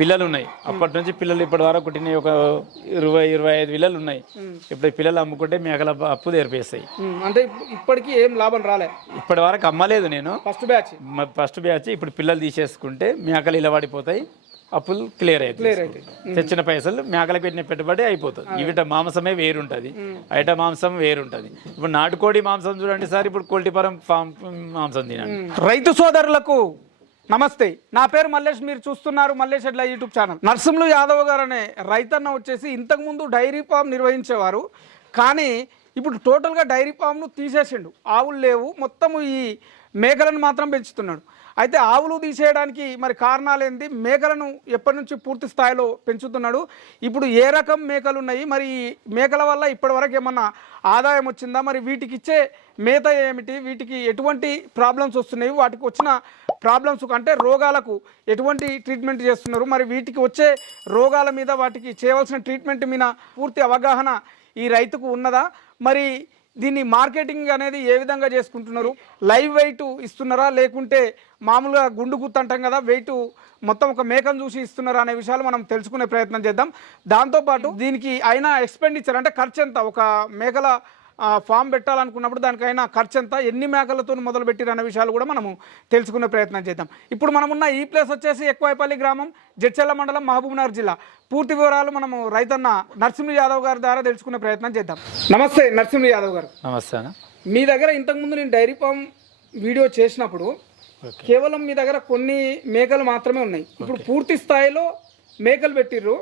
పిల్లలు ఉన్నాయి అప్పటి నుంచి పిల్లలు ఇప్పటి వరకు పుట్టిన ఒక ఇరవై ఇరవై ఐదు పిల్లలు ఉన్నాయి. ఇప్పుడు ఈ పిల్లలు అమ్ముకుంటే మేకల అప్పు తెరిపేస్తాయి. అంటే ఇప్- ఇప్పటికీ ఏం లాభం రాలే? ఇప్పటి వరకు అమ్మలేదు నేను. ఫస్ట్ బ్యాచ్ ఫస్ట్ బ్యాచ్ ఇప్పుడు పిల్లలు తీసేసుకుంటే మేకలు ఇలా పడిపోతాయి. అప్పులు క్లియర్ అయితే తెచ్చిన పైసలు మేకలకు పెట్టిన పెట్టుబడి అయిపోతుంది. ఇవిట మాంసమే వేరుంటది. అయిట మాంసం వేరుంటది. ఇప్పుడు నాటుకోడి మాంసం చూడండి సార్ ఇప్పుడు కోల్టిపురం ఫామ్ మాంసం తినండి. రైతు సోదరులకు నమస్తే. నా పేరు మల్లేష్. మీరు చూస్తున్నారు మల్లేష్ ఎడ్ల యూట్యూబ్ ఛానల్. నర్సింహులు యాదవ్ గారు అనే రైతన్న వచ్చేసి ఇంతకుముందు డైరీ ఫామ్ నిర్వహించేవారు. కానీ ఇప్పుడు టోటల్గా డైరీ ఫామ్ను తీసేసిండు. ఆవులు లేవు. మొత్తం ఈ మేకలను మాత్రం పెంచుతున్నాడు. అయితే ఆవులు తీసేయడానికి మరి కారణాలు ఏంటి మేకలను ఎప్పటి నుంచి పూర్తి స్థాయిలో పెంచుతున్నాడు? ఇప్పుడు ఏ రకం మేకలు ఉన్నాయి? మరి మేకల వల్ల ఇప్పటివరకు ఏమన్నా ఆదాయం వచ్చిందా? మరి వీటికి ఇచ్చే మేత ఏమిటి? వీటికి ఎటువంటి ప్రాబ్లమ్స్ వస్తున్నాయి? వాటికి వచ్చిన ప్రాబ్లమ్స్ అంటే రోగాలకు ఎటువంటి ట్రీట్మెంట్ చేస్తున్నారు? మరి వీటికి వచ్చే రోగాల మీద వాటికి చేయవలసిన ట్రీట్మెంట్ మీద పూర్తి అవగాహన ఈ రైతుకు ఉన్నదా? మరి దీన్ని మార్కెటింగ్ అనేది ఏ విధంగా చేసుకుంటున్నారు? లైవ్ వెయిట్ ఇస్తున్నారా? లేకుంటే మామూలుగా గుండు గుత్తంటాం కదా వెయిట్ మొత్తం ఒక మేకను చూసి ఇస్తున్నారా అనే విషయాలు మనం తెలుసుకునే ప్రయత్నం చేద్దాం. దాంతోపాటు దీనికి అయినా ఎక్స్పెండిచర్ అంటే ఖర్చు ఎంత? ఒక మేకల ఫామ్ పెట్టాలనుకున్నప్పుడు దానికైనా ఖర్చు ఎంత ఎన్ని మేకలతో మొదలు పెట్టిరు అనే విషయాలు కూడా మనము తెలుసుకునే ప్రయత్నం చేద్దాం. ఇప్పుడు మనం ఉన్న ఈ ప్లేస్ వచ్చేసి ఎక్కువైపల్లి గ్రామం జడ్చెల్ల మండలం మహబూబ్నగర్ జిల్లా. పూర్తి వివరాలు మనము రైతన్న నరసింహ యాదవ్ గారి ద్వారా తెలుసుకునే ప్రయత్నం చేద్దాం. నమస్తే నరసింహ యాదవ్ గారు. నమస్తే. మీ దగ్గర ఇంతకుముందు నేను డైరీ ఫామ్ వీడియో చేసినప్పుడు. కేవలం మీ దగ్గర కొన్ని మేకలు మాత్రమే ఉన్నాయి. ఇప్పుడు పూర్తి స్థాయిలో మేకలు పెట్టిర్రు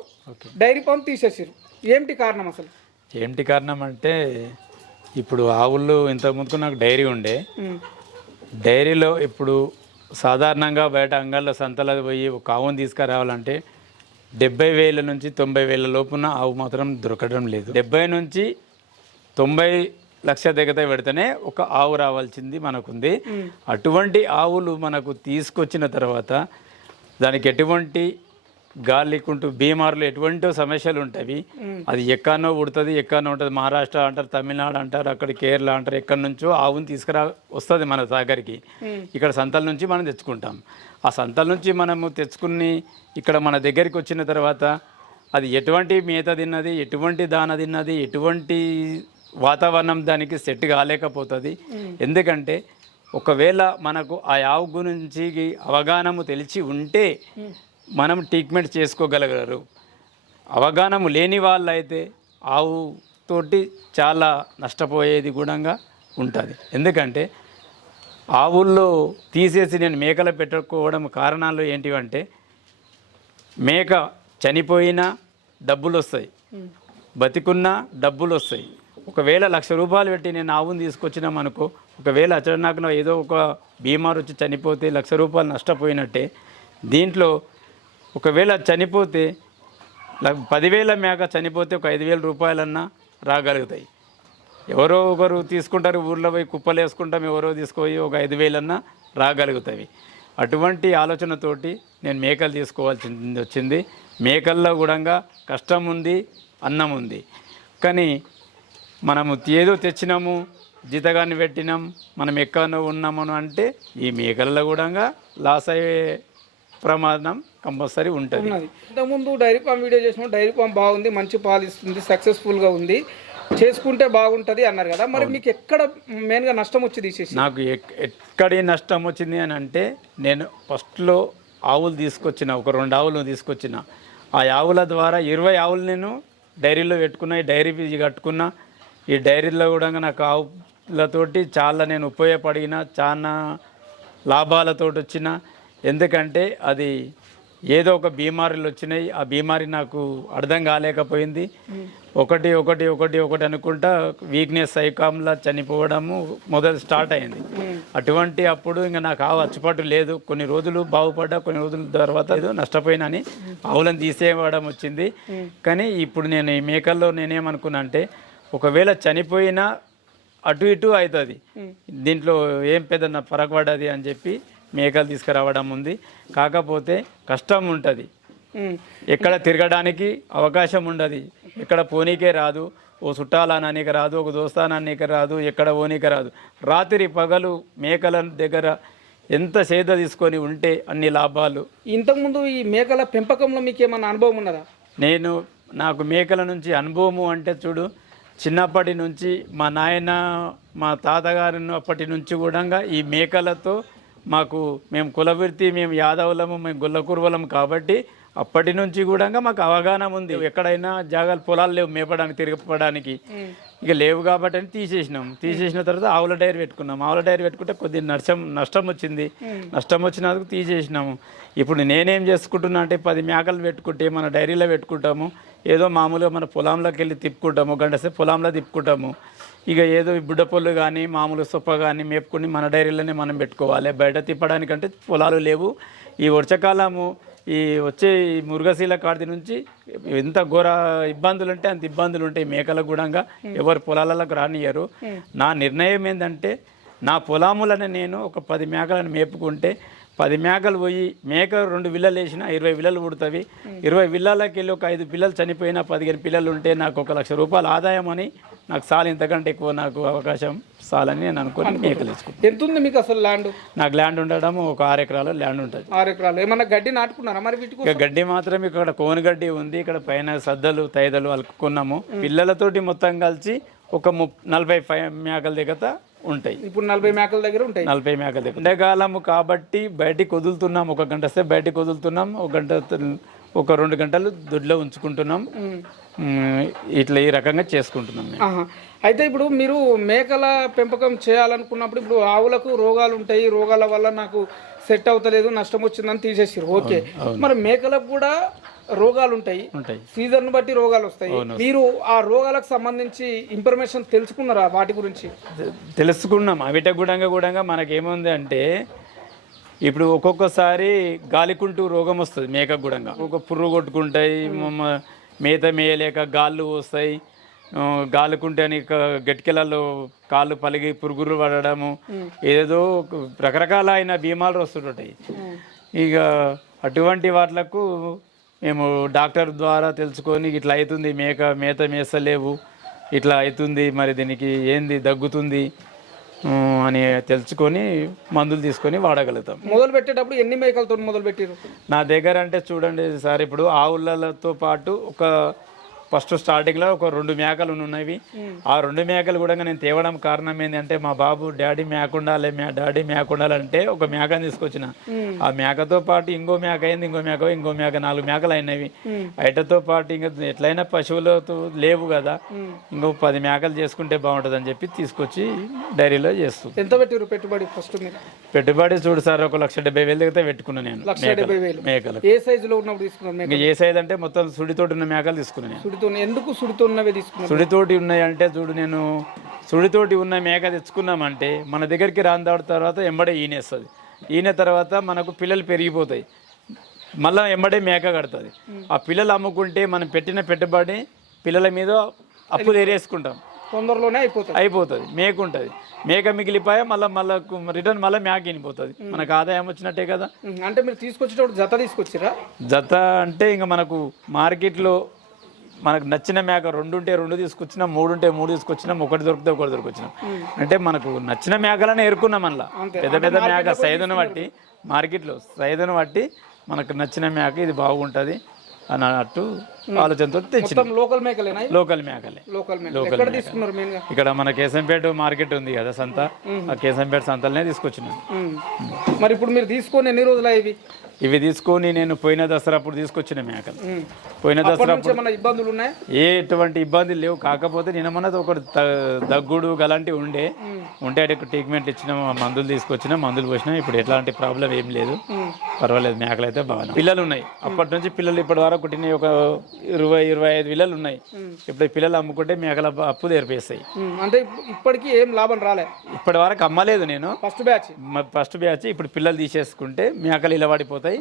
డైరీ ఫామ్ తీసేసిర్రు. ఏమిటి కారణం అసలు? ఏంటి కారణం అంటే ఇప్పుడు ఆవులు ఇంతకుముందుకు నాకు డైరీ ఉండే. డైరీలో ఇప్పుడు సాధారణంగా బయట అంగళ్ళ సంతలో పోయి ఒక ఆవును తీసుకురావాలంటే డెబ్బై వేల నుంచి తొంభై వేల లోపున ఆవు మాత్రం దొరకడం లేదు. డెబ్బై నుంచి తొంభై లక్ష దగ్గర పెడితేనే ఒక ఆవు రావాల్సింది మనకుంది. అటువంటి ఆవులు మనకు తీసుకొచ్చిన తర్వాత దానికి ఎటువంటి గాలికుంటూ బీమార్లు ఎటువంటి సమస్యలు ఉంటాయి అది ఎక్కడనో ఉడుతుంది ఎక్కడనో ఉంటుంది. మహారాష్ట్ర అంటారు తమిళనాడు అంటారు అక్కడ కేరళ అంటారు ఎక్కడి నుంచో ఆవుని తీసుకురా వస్తుంది మన దగ్గరికి ఇక్కడ సంతల నుంచి మనం తెచ్చుకుంటాం. ఆ సంతల నుంచి మనము తెచ్చుకుని ఇక్కడ మన దగ్గరికి వచ్చిన తర్వాత అది ఎటువంటి మేత తిన్నది ఎటువంటి దాన తిన్నది ఎటువంటి వాతావరణం దానికి సెట్ కాలేకపోతుంది. ఎందుకంటే ఒకవేళ మనకు ఆ ఆవు గురించి అవగాహనము తెలిసి ఉంటే మనం ట్రీట్మెంట్ చేసుకోగలగలరు. అవగాహన లేని వాళ్ళైతే ఆవు తోటి చాలా నష్టపోయేది కూడా ఉంటుంది. ఎందుకంటే ఆవుల్లో తీసేసి నేను మేకలు పెట్టుకోవడం కారణాలు ఏంటివంటే మేక చనిపోయినా డబ్బులు వస్తాయి బతికున్నా డబ్బులు వస్తాయి ఒకవేళ లక్ష రూపాయలు పెట్టి నేను ఆవును తీసుకొచ్చినాం అనుకో ఒకవేళ అచరణాకున ఏదో ఒక బీమార్ వచ్చి చనిపోతే లక్ష రూపాయలు నష్టపోయినట్టే దీంట్లో ఒకవేళ చనిపోతే పదివేల మేక చనిపోతే ఒక ఐదు వేల రూపాయలన్నా రాగలుగుతాయి. ఎవరో ఒకరు తీసుకుంటారు ఊర్లో పోయి కుప్పలు వేసుకుంటాం ఎవరో తీసుకుపోయి ఒక ఐదు వేలన్నా రాగలుగుతాయి. అటువంటి ఆలోచనతోటి నేను మేకలు తీసుకోవాల్సి వచ్చింది. మేకల్లో కూడా కష్టం ఉంది అన్నం ఉంది. కానీ మనము ఏదో తెచ్చినాము జీతగాన్ని పెట్టినాం మనం ఎక్కడో ఉన్నామను అంటే ఈ మేకల్లో కూడా లాస్ అయ్యే ప్రమాదం కంపల్సరీ ఉంటుంది. ఇంతకుముందు డైరీ ఫామ్ వీడియో చేసినప్పుడు డైరీ ఫామ్ బాగుంది మంచి పాలు ఇస్తుంది సక్సెస్ఫుల్గా ఉంది. చేసుకుంటే బాగుంటుంది అన్నారు కదా. మరి మీకు ఎక్కడ మెయిన్గా నష్టం వచ్చి తీసేసి నాకు ఎక్- ఎక్కడి నష్టం వచ్చింది అని అంటే నేను ఫస్ట్లో ఆవులు తీసుకొచ్చిన ఒక రెండు ఆవులు తీసుకొచ్చిన. ఆ ఆవుల ద్వారా ఇరవై ఆవులు నేను డైరీలో పెట్టుకున్నా ఈ డైరీ ఫీజు కట్టుకున్నా. ఈ డైరీలో కూడా నాకు ఆవులతోటి చాలా నేను ఉపయోగపడిన చాలా లాభాలతోటి వచ్చిన. ఎందుకంటే అది ఏదో ఒక బీమారీలు వచ్చినాయి. ఆ బీమారి నాకు అర్థం కాలేకపోయింది. ఒకటి ఒకటి ఒకటి ఒకటి అనుకుంటా వీక్నెస్ సైకామ్లా చనిపోవడము మొదలు స్టార్ట్ అయింది. అటువంటి అప్పుడు ఇంకా నాకు ఆవు అచ్చుపాటు లేదు. కొన్ని రోజులు బాగుపడ్డా కొన్ని రోజుల తర్వాత ఏదో నష్టపోయినని ఆవులను తీసేయడం వచ్చింది. కానీ ఇప్పుడు నేను ఈ మేకల్లో నేనేమనుకున్నా అంటే ఒకవేళ చనిపోయినా అటు ఇటు అవుతుంది. దీంట్లో ఏం పెద్ద నా పరగబడ్డది అని చెప్పి మేకలు తీసుకురావడం ఉంది. కాకపోతే కష్టం ఉంటుంది. ఎక్కడ తిరగడానికి అవకాశం ఉండదు. ఎక్కడ పోనీకే రాదు. ఓ చుట్టాలననీకి రాదు. ఒక దోస్తానన్నీకి రాదు. ఎక్కడ పోనీకి రాదు. రాత్రి పగలు మేకల దగ్గర ఎంత సేద తీసుకొని ఉంటే అన్ని లాభాలు. ఇంతకుముందు ఈ మేకల పెంపకంలో మీకు ఏమైనా అనుభవం ఉన్నదా? నేను నాకు మేకల నుంచి అనుభవము అంటే చూడు చిన్నప్పటి నుంచి మా నాయన మా తాతగారి అప్పటి నుంచి కూడా ఈ మేకలతో మాకు మేము కులవృత్తి మేము యాదవులము మేము గుల్లకురువలం కాబట్టి అప్పటి నుంచి కూడా మాకు అవగాహన ఉంది. ఎక్కడైనా జాగాలు పొలాలు లేవు మేపడానికి తిరగడానికి ఇక లేవు కాబట్టి అని తీసేసినాం. తీసేసిన తర్వాత ఆవుల డైరీ పెట్టుకున్నాం. ఆవుల డైరీ పెట్టుకుంటే కొద్దిగా నష్టం నష్టం వచ్చింది. నష్టం వచ్చినందుకు తీసేసినాము. ఇప్పుడు నేనేం చేసుకుంటున్నా అంటే పది మేకలు పెట్టుకుంటే మన డైరీలో పెట్టుకుంటాము. ఏదో మామూలుగా మన పొలంలోకి వెళ్ళి తిప్పుకుంటాము గంట సేపు పొలంలో తిప్పుకుంటాము. ఇక ఏదో ఈ బుడ్డపొల్లు కానీ మామూలు సొప్ప కానీ మేపుకొని మన డైరీలోనే మనం పెట్టుకోవాలి. బయట తిప్పడానికంటే పొలాలు లేవు. ఈ వర్షకాలము ఈ వచ్చే ఈ మురుగశీల కార్ది నుంచి ఎంత ఘోర ఇబ్బందులు ఉంటే అంత ఇబ్బందులు ఉంటాయి మేకల గుణంగా ఎవరు పొలాలకు రానియరు నా నిర్ణయం ఏంటంటే నా పొలాములను నేను ఒక పది మేకలను మేపుకుంటే పది మేకలు పోయి మేక రెండు విల్లలు వేసినా ఇరవై విల్లలు పుడతవి. ఇరవై విల్లలకి వెళ్ళి ఒక ఐదు పిల్లలు చనిపోయినా పదిహేను పిల్లలు ఉంటే నాకు ఒక లక్ష రూపాయలు ఆదాయం అని నాకు సాల్ ఇంతకంటే ఎక్కువ నాకు అవకాశం సాలని నేను అనుకుని మేకలు వేసుకుంటాను ఎంత ఉంది మీకు అసలు ల్యాండ్? నాకు ల్యాండ్ ఉండడం ఒక ఆరు ఎకరాల ల్యాండ్ ఉంటుంది. ఆరు ఎకరాలు. ఏమన్నా గడ్డి నాటుకున్నారా మరి ఇక గడ్డి మాత్రం ఇక్కడ కోనుగడ్డి ఉంది. ఇక్కడ పైన సద్దలు తైదలు అలుకున్నాము పిల్లలతోటి మొత్తం కలిసి ఒక ము నలభై ఫై మేకల దగ్గర ఉంటాయి. ఇప్పుడు నలభై మేకల దగ్గర ఉంటాయి. నలభై మేకల దగ్గర. ఎండాకాలము కాబట్టి బయటికి వదులుతున్నాం ఒక గంట సేపు బయటికి వదులుతున్నాం ఒక గంట ఒక రెండు గంటలు దొడ్లో ఉంచుకుంటున్నాం. ఇట్లా ఈ రకంగా చేసుకుంటున్నాం మేము. అయితే ఇప్పుడు మీరు మేకల పెంపకం చేయాలనుకున్నప్పుడు ఇప్పుడు ఆవులకు రోగాలు ఉంటాయి. రోగాల వల్ల నాకు సెట్ అవుతలేదు నష్టం వచ్చిందని తీసేసారు ఓకే. మరి మేకలకు కూడా రోగాలు ఉంటాయి. సీజన్ బట్టి రోగాలు వస్తాయి మీరు ఆ రోగాలకు సంబంధించి ఇన్ఫర్మేషన్ తెలుసుకున్నారా వాటి గురించి? తెలుసుకున్నాం. అవిట గుడంగా గుడంగా మనకేముంది అంటే ఇప్పుడు ఒక్కొక్కసారి గాలికుంటూ రోగం వస్తుంది మేక గుడంగా ఒక పుర్రు కొట్టుకుంటాయి మేత మేయలేక గాళ్ళు వస్తాయి. గాలుకుంటే అని గట్టికెలలో కాళ్ళు పలిగి పురుగులు పడడము. ఏదో ఒక రకరకాల అయిన భీమాలు వస్తుంటాయి ఇక అటువంటి వాటిలకు మేము డాక్టర్ ద్వారా తెలుసుకొని ఇట్లా అవుతుంది మేక మేత మేసలేవు ఇట్లా అవుతుంది మరి దీనికి ఏంది దగ్గుతుంది అని తెలుసుకొని మందులు తీసుకొని వాడగలుగుతాం. మొదలు పెట్టేటప్పుడు ఎన్ని మేకలతో మొదలు పెట్టారు నా దగ్గర అంటే చూడండి సార్ ఇప్పుడు ఆవులతో పాటు ఒక ఫస్ట్ స్టార్టింగ్లో ఒక రెండు మేకలు ఉన్నవి. ఆ రెండు మేకలు కూడా నేను తేవడం కారణం ఏంటంటే మా బాబు డాడీ మేక ఉండాలి మే డాడీ మేక ఉండాలంటే ఒక మేకని తీసుకొచ్చిన. ఆ మేకతో పాటు ఇంకో మేక అయింది ఇంకో మేక ఇంకో మేక నాలుగు మేకలు అయినవి. ఐటతో పాటు ఇంకా ఎట్లయినా పశువులతో లేవు కదా. ఇంకో పది మేకలు చేసుకుంటే బాగుంటుంది అని చెప్పి తీసుకొచ్చి డైరీలో చేస్తూ. ఎంత పెట్టారు పెట్టుబడి ఫస్ట్ పెట్టుబడి చూడు సార్ ఒక లక్ష డెబ్బై వేలు దగ్గర పెట్టుకున్నాను నేను మేకలు ఏ సైజులో ఉన్నప్పుడు ఏ సైజ్ అంటే మొత్తం సుడితోటి ఉన్న మేకలు తీసుకున్నాను ఎందుకు సుడితో ఉన్నవే తీసుకున్నారు సుడితోటి ఉన్నాయి అంటే చూడు నేను సుడితోటి ఉన్న మేక తెచ్చుకున్నామంటే మన దగ్గరికి రాని దాటి తర్వాత ఎంబడే ఈనేస్తుంది. ఈన తర్వాత మనకు పిల్లలు పెరిగిపోతాయి. మళ్ళీ ఎంబడే మేక కడుతుంది. ఆ పిల్లలు అమ్ముకుంటే మనం పెట్టిన పెట్టుబడి పిల్లల మీద అప్పు తెరేసుకుంటాం తొందరలోనే అయిపోతుంది. అయిపోతుంది. మేక ఉంటుంది. మేక మిగిలిపోయా మళ్ళీ మళ్ళీ రిటర్న్ మళ్ళీ మేక వినిపోతుంది మనకు ఆదాయం వచ్చినట్టే కదా. అంటే మీరు తీసుకొచ్చేటప్పుడు జత తీసుకొచ్చిరా? జత అంటే ఇంకా మనకు మార్కెట్లో మనకు నచ్చిన మేక రెండు ఉంటే రెండు తీసుకొచ్చినాం మూడు ఉంటే మూడు తీసుకొచ్చినాం ఒకటి దొరికితే ఒకటి దొరికొచ్చినాం. అంటే మనకు నచ్చిన మేకలనే ఎరుకున్నాం మళ్ళా పెద్ద పెద్ద మేక సైజును బట్టి మార్కెట్లో సైజును బట్టి మనకు నచ్చిన మేక ఇది బాగుంటుంది అని అన్నట్టు ఆలోచనతో తెచ్చిన మొత్తం లోకల్ మేకలేనా? లోకల్ మేకలే. లోకల్ మేకలు. గా? ఇక్కడ మన కేశంపేట మార్కెట్ ఉంది కదా సంత. ఆ కేశంపేట సంతలనే తీసుకొచ్చినాను ఉం. మరి ఇప్పుడు మీరు తీసుకొని ఎన్ని రోజులు ఇవి ఇవి తీసుకొని నేను పోయిన దసరా అప్పుడు తీసుకొచ్చిన మేకలు. పోయిన దసరా అప్పటి నుంచి ఏమైనా ఇబ్బందులు ఉన్నాయా? ఏ ఎటువంటి ఇబ్బందులు లేవు. కాకపోతే నిన్నమన్నది ఒకటి దగ్గుడు గలాంటివి ఉండే. ఉంటే అటు ట్రీట్మెంట్ ఇచ్చిన మందులు తీసుకొచ్చిన మందులు పోసినా. ఇప్పుడు ఎట్లాంటి ప్రాబ్లం ఏం లేదు. పర్వాలేదు మేకలు అయితే బాగా పిల్లలు ఉన్నాయి. అప్పటి నుంచి పిల్లలు ఇప్పటి వరకు పుట్టిన ఒక ఇరవై ఇరవై ఐదు పిల్లలు ఉన్నాయి. ఇప్పుడు పిల్లలు అమ్ముకుంటే మేకల అప్పు తెరిపేస్తాయి. అంటే ఇప్పు- ఇప్పటికీ ఏం లాభం రాలే? ఇప్పటి వరకు అమ్మలేదు నేను. ఫస్ట్ బ్యాచ్ ఫస్ట్ బ్యాచ్ ఇప్పుడు పిల్లలు తీసేసుకుంటే మేకలు ఇలా పడిపోతాయి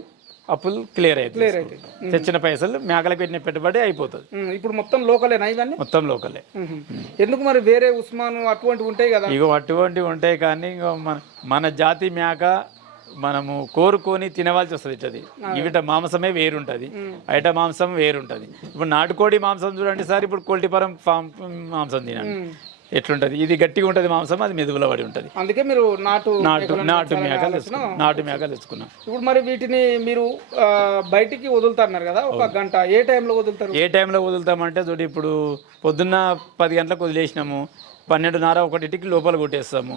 అప్పులు క్లియర్ అవుతాయి. అయితే తెచ్చిన పైసలు మేకలకు పెట్టిన పెట్టుబడి అయిపోతుంది. ఉం. ఇప్పుడు మొత్తం లోకలేనా ఇవన్నీ? మొత్తం లోకలే. ఉం. ఎందుకు మరి వేరే ఉస్మాన్ అటువంటివి ఉంటాయి కదా? ఇగో అటువంటివి ఉంటాయి కానీ ఇగో మన మన జాతి మేక మనము కోరుకొని తినవలసి వస్తుంది ఇటది. ఇవిట మాంసమే వేరుంటది. బయట మాంసం వేరుంటది. ఇప్పుడు నాటుకోడి మాంసం చూడండి సార్ ఇప్పుడు కోల్టిపురం ఫామ్ మాంసం తినండి. ఎట్లుంటది? ఇది గట్టిగా ఉంటుంది మాంసం అది మెదుగులో పడి ఉంటుంది. అందుకే మీరు నాటు నాటు నాటు మేకలు నాటు మేకలు తెచ్చుకున్నాం. ఇప్పుడు మరి వీటిని మీరు బయటికి వదులుతున్నారు కదా ఒక గంట. ఏ టైంలో వదులుతారు? ఏ టైంలో వదులుతామంటే చూడు ఇప్పుడు పొద్దున్న పది గంటలకు వదిలేసినాము. పన్నెండున్నర ఒకటికి లోపల కొట్టేస్తాము.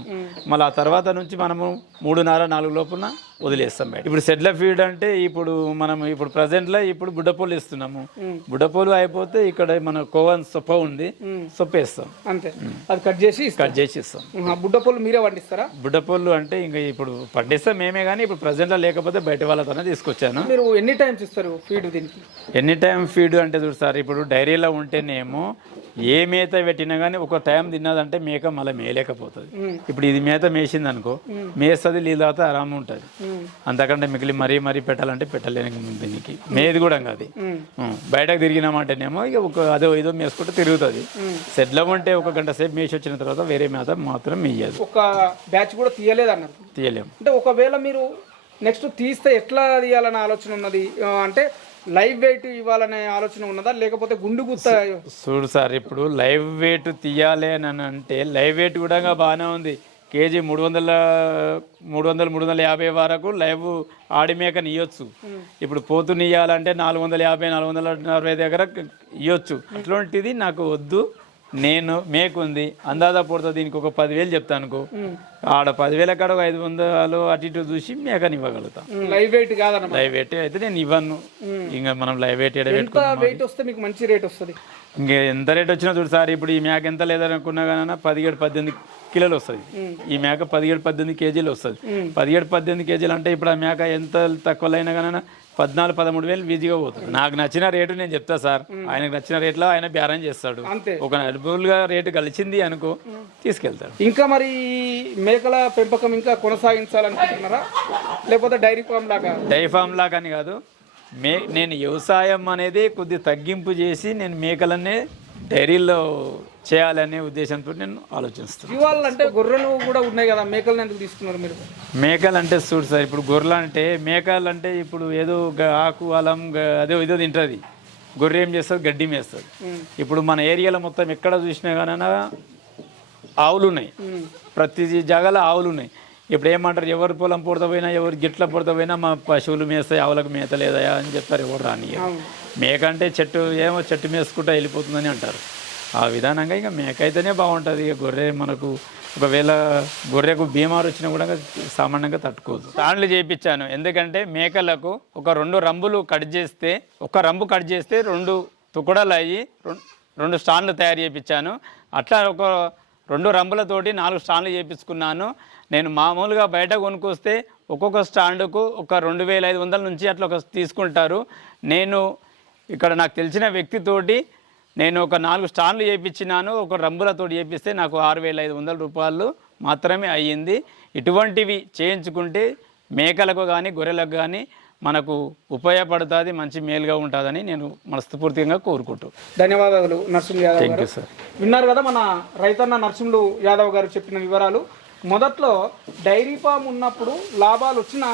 మళ్ళీ ఆ తర్వాత నుంచి మనము మూడున్నర నాలుగు లోపల వదిలేస్తాం బయట ఇప్పుడు సెడ్ల ఫీడ్ అంటే ఇప్పుడు మనం ఇప్పుడు ప్రజెంట్లో ఇప్పుడు బుడ్డపోలు ఇస్తున్నాము బుడ్డపోలు అయిపోతే ఇక్కడ మన కోవన్ సొప్ప ఉంది సొప్ప వేస్తాం అంతే. అది కట్ చేసి కట్ చేసి ఇస్తాం. ఆ, బుడ్డ పళ్ళు మీరే వండిస్తారా బుడ్డపోళ్ళు అంటే ఇంకా ఇప్పుడు పండిస్తాం మేమే కానీ ఇప్పుడు ప్రజెంట్లో లేకపోతే బయట వాళ్ళతోనే తీసుకొచ్చాను. మీరు ఎన్ని టైమ్స్ ఇస్తారు ఫీడ్ దీనికి? ఎనీ టైం ఫీడ్ అంటే చూడు సార్ ఇప్పుడు డైరీలో ఉంటేనేమో ఏ మేత పెట్టినా కానీ ఒక టైం తిన్నదంటే మేక మళ్ళీ మేయలేకపోతుంది. ఇప్పుడు ఇది మేత మేసింది అనుకో మేస్తుంది తాగితే ఆరామ్ ఉంటుంది. అంతకంటే మిగిలి మరీ మరీ పెట్టాలంటే పెట్టలేని దీనికి. మేది కూడా అది ఉం. బయటకు తిరిగినామంటేనేమో ఇక ఒక అదో ఇదో మేసుకుంటే తిరుగుతుంది. సెడ్లో ఉంటే ఒక గంట సేపు మేసి వచ్చిన తర్వాత వేరే మేత మాత్రం మేయదు. ఒక బ్యాచ్ కూడా తీయలేదు అన్నారు తీయలేము. అంటే ఒకవేళ మీరు నెక్స్ట్ తీస్తే ఎట్లా తీయాలనే ఆలోచన ఉన్నది? అంటే లైవ్ వెయిట్ ఇవ్వాలనే ఆలోచన ఉన్నదా? లేకపోతే గుండు గుత్త చూడు సార్ ఇప్పుడు లైవ్ వెయిట్ తీయాలి అని అంటే లైవ్ వెయిట్ కూడా బాగానే ఉంది. కేజీ మూడు వందల మూడు వందల మూడు వందల యాభై వరకు లైవ్ ఆడి మేకని ఇవ్వచ్చు ఇప్పుడు పోతుని ఇవ్వాలంటే నాలుగు వందల యాభై నాలుగు వందల అరవై దగ్గర ఇవ్వచ్చు అట్లాంటిది నాకు వద్దు నేను మేకు ఉంది అందాజా పుడతా దీనికి ఒక పదివేలు చెప్తాను అనుకో. ఆడ పదివేల కాడ ఒక ఐదు వందలు అటు ఇటు చూసి మేకని ఇవ్వగలుగుతా. లైవ్ వెయిట్ కాదన్నమాట. లైవ్ వెయిట్ అయితే నేను ఇవ్వను. ఇంకా మనం లైవ్ వెయిట్ వెయిట్ వస్తే మీకు మంచి రేట్ వస్తుంది? ఇంకా ఎంత రేట్ వచ్చినా చూడు సార్ ఇప్పుడు ఈ మేక ఎంత లేదనుకున్నా కానీ పదిహేడు పద్దెనిమిది కిలోలు వస్తుంది. ఈ మేక పదిహేడు పద్దెనిమిది కేజీలు వస్తుంది. పదిహేడు పద్దెనిమిది కేజీలు అంటే ఇప్పుడు ఆ మేక ఎంత తక్కువలో అయినా కానీ పద్నాలుగు పదమూడు వేలు ఈజీగా పోతుంది. నాకు నచ్చిన రేటు నేను చెప్తా సార్. ఆయనకు నచ్చిన రేట్లో ఆయన బేరం చేస్తాడు. ఒక గా రేటు కలిసింది అనుకో తీసుకెళ్తాడు. ఇంకా మరి మేకల పెంపకం ఇంకా కొనసాగించాలనుకుంటున్నారా? లేకపోతే డైరీ ఫామ్ లాగా? డై ఫామ్ లాగాని కాదు. మే నేను వ్యవసాయం అనేది కొద్ది తగ్గింపు చేసి నేను మేకలనే డైరీలో చేయాలనే ఉద్దేశంతో నేను ఆలోచిస్తాను ఇవాళ అంటే గొర్రెలు కూడా ఉన్నాయి కదా మేకలను ఎందుకు తీసుకున్నారు మీరు? మేకలు అంటే చూడు సార్ ఇప్పుడు గొర్రెలు అంటే మేకలు అంటే ఇప్పుడు ఏదో ఆకు అలం అదో ఇదో తింటుంది. గొర్రె ఏం చేస్తుంది? గడ్డి మేస్తుంది. ఇప్పుడు మన ఏరియాలో మొత్తం ఎక్కడ చూసినా కానీ ఆవులు ఉన్నాయి ప్రతి జాగాలో ఆవులు ఉన్నాయి ఇప్పుడు ఏమంటారు? ఎవరు పొలం పొడత పోయినా ఎవరు గిట్ల పొడత పోయినా మా పశువులు మేస్తాయి ఆవులకు మేత లేదయా అని చెప్తారు ఎవరు రాని మేక అంటే చెట్టు ఏమో చెట్టు మేసుకుంటా వెళ్ళిపోతుందని అంటారు. ఆ విధానంగా ఇక మేక అయితేనే బాగుంటుంది. ఇక గొర్రె మనకు ఒకవేళ గొర్రెకు బీమారు వచ్చినా కూడా సామాన్యంగా తట్టుకోదు. స్టాండ్లు చేయించాను ఎందుకంటే మేకలకు ఒక రెండు రంబులు కట్ చేస్తే ఒక రంబు కట్ చేస్తే రెండు తుకుడలు అయ్యి రెండు స్టాండ్లు తయారు చేయించాను అట్లా ఒక రెండు రంబులతోటి నాలుగు స్టాండ్లు చేయించుకున్నాను నేను మామూలుగా బయట కొనుక్కొస్తే ఒక్కొక్క స్టాండుకు ఒక రెండు వేల ఐదు వందల నుంచి అట్లా ఒక తీసుకుంటారు. నేను ఇక్కడ నాకు తెలిసిన వ్యక్తితోటి నేను ఒక నాలుగు స్టాండ్లు చేయించినాను ఒక రంబులతో చేపిస్తే నాకు ఆరు వేల ఐదు వందల రూపాయలు మాత్రమే అయ్యింది. ఇటువంటివి చేయించుకుంటే మేకలకు కానీ గొర్రెలకు కానీ మనకు ఉపయోగపడుతుంది మంచి మేలుగా ఉంటుందని నేను మనస్ఫూర్తిగా కోరుకుంటూ. ధన్యవాదాలు నరసింహ యాదవ్ థ్యాంక్ గారు. యూ సార్ విన్నారు కదా మన రైతన్న నరసింహులు యాదవ్ గారు చెప్పిన వివరాలు. మొదట్లో డైరీ ఫామ్ ఉన్నప్పుడు లాభాలు వచ్చినా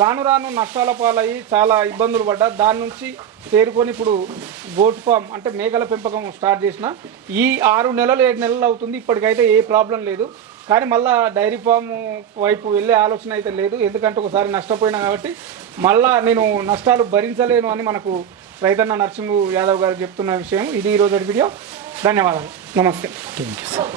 రాను రాను నష్టాల పాలయ్యి చాలా ఇబ్బందులు పడ్డా. దాని నుంచి తేరుకొని ఇప్పుడు గోట్ ఫామ్ అంటే మేకల పెంపకం స్టార్ట్ చేసిన. ఈ ఆరు నెలలు ఏడు నెలలు అవుతుంది. ఇప్పటికైతే ఏ ప్రాబ్లం లేదు. కానీ మళ్ళా డైరీ ఫామ్ వైపు వెళ్ళే ఆలోచన అయితే లేదు. ఎందుకంటే ఒకసారి నష్టపోయినా కాబట్టి మళ్ళా నేను నష్టాలు భరించలేను అని మనకు రైతన్న నరసింహు యాదవ్ గారు చెప్తున్న విషయం. ఇది ఈరోజు వీడియో. ధన్యవాదాలు. నమస్తే. Thank you sir.